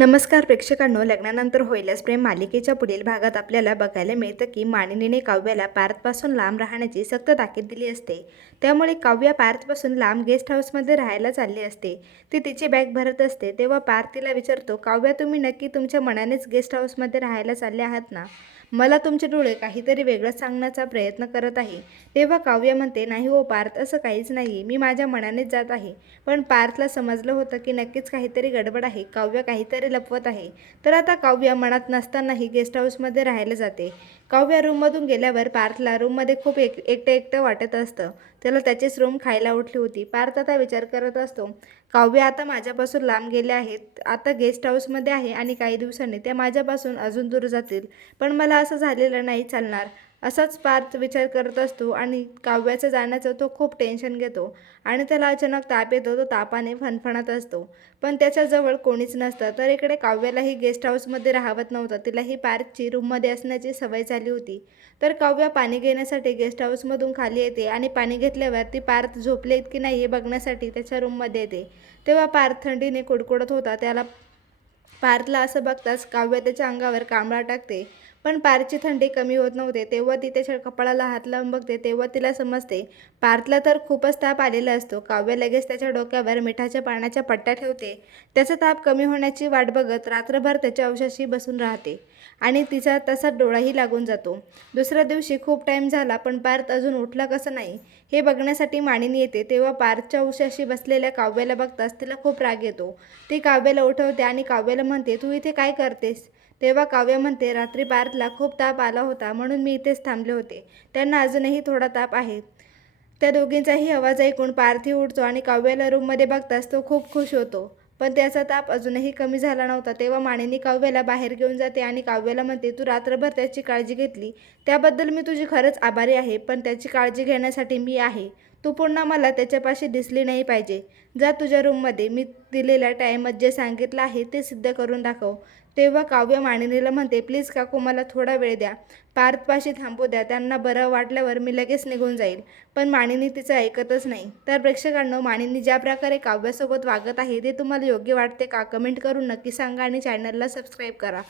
नमस्कार प्रेक्षकांनो लग्नानंतर होईलच प्रेम मालिकेच्या पुढील भागात आपल्याला बघायला मिळतं की मानिनीने काव्याला पार्थपासून लांब राहण्याची सक्त ताकीद दिली असते. त्यामुळे काव्या पार्थपासून लांब गेस्ट हाऊसमध्ये राहायला चालली असते. ती तिची बॅग भरत असते. तेव्हा पार्थ तिला विचारतो काव्या तुम्ही नक्की तुमच्या मनानेच गेस्ट हाऊसमध्ये राहायला चालले आहात ना? मला तुमचे डोळे काहीतरी वेगळं सांगण्याचा प्रयत्न करत आहे. तेव्हा काव्य म्हणते नाही हो पार्थ असं काहीच नाही मी माझ्या मनानेच जात आहे. पण पार्थला समजलं होतं की नक्कीच काहीतरी गडबड आहे. काव्य काहीतरी लपवत आहे. तर आता काव्य मनात नसतानाही गेस्ट हाऊसमध्ये राहायला जाते. काव्या रूममधून गेल्यावर पार्थला रूममध्ये खूप एक एकटं एकटं वाटत असतं. त्याला त्याचीच रूम खायला उठली होती. पार्थ आता विचार करत असतो काव्या आता माझ्यापासून लांब गेले आहेत. आता गेस्ट हाऊसमध्ये आहे आणि काही दिवसांनी त्या माझ्यापासून अजून दूर जातील. पण मला असं झालेलं नाही चालणार. असाच पार्थ विचार करत असतो आणि काव्याचं जाण्याचं तो खूप टेन्शन घेतो. आणि त्याला अचानक ताप येतो तो तापाने फणफणत असतो. पण त्याच्याजवळ कोणीच नसतं. तर इकडे काव्यालाही गेस्ट हाऊसमध्ये राहावत नव्हतं. तिलाही पार्कची रूममध्ये असण्याची सवय झाली होती. तर काव्या पाणी घेण्यासाठी गेस्ट हाऊसमधून खाली येते आणि पाणी घेतल्यावर ती पार्थ झोपलेत की नाही हे बघण्यासाठी त्याच्या रूममध्ये येते. तेव्हा पार्थ थंडीने कुडकुडत होता. त्याला पार्थला असं बघताच काव्य त्याच्या अंगावर कांबळा टाकते. पण पारची थंडी कमी होत नव्हते. तेव्हा ती त्याच्या कपाळाला हात लावून बघते. तेव्हा तिला समजते पार्थला तर खूपच ताप आलेला असतो. काव्य लगेच त्याच्या डोक्यावर मिठाच्या पाण्याच्या पट्ट्या ठेवते. त्याचा ताप कमी होण्याची वाट बघत रात्रभर त्याच्या अवशाशी बसून राहते आणि तिचा तसा डोळाही लागून जातो. दुसऱ्या दिवशी खूप टाईम झाला पण पार्थ अजून उठला कसं नाही? हे बघण्यासाठी मानिनी येते. तेव्हा पार्थच्या उशाशी बसलेल्या काव्याला बघताच तिला खूप राग येतो. ती काव्याला उठवते आणि काव्याला म्हणते तू इथे काय करतेस? तेव्हा काव्य म्हणते रात्री पार्थला खूप ताप आला होता म्हणून मी इथेच थांबले होते. त्यांना अजूनही थोडा ताप आहे. त्या दोघींचाही आवाज ऐकून पार्थी उठतो आणि काव्याला रूममध्ये बघताच तो खूप खुश होतो. पण त्याचा ताप अजूनही कमी झाला नव्हता. तेव्हा मानेनी काव्याला बाहेर घेऊन जाते आणि काव्याला म्हणते तू रात्रभर त्याची काळजी घेतली. त्याबद्दल मी तुझी खरंच आभारी आहे पण त्याची काळजी घेण्यासाठी मी आहे. तू पुन्हा मला त्याच्यापाशी दिसली नाही पाहिजे. जा तुझ्या रूममध्ये मी दिलेल्या टाईमात जे सांगितलं आहे ते सिद्ध करून दाखव. तेव्हा काव्य मानिनीला म्हणते प्लीज काकू मला थोडा वेळ द्या. पार्थपाशी थांबू द्या त्यांना बरं वाटल्यावर मी लगेच निघून जाईल. पण मानिनी तिचं ऐकतच नाही. तर प्रेक्षकांनो मानिनी ज्या प्रकारे काव्यासोबत वागत आहे ते तुम्हाला योग्य वाटते का? कमेंट करून नक्की सांगा आणि चॅनलला सबस्क्राईब करा.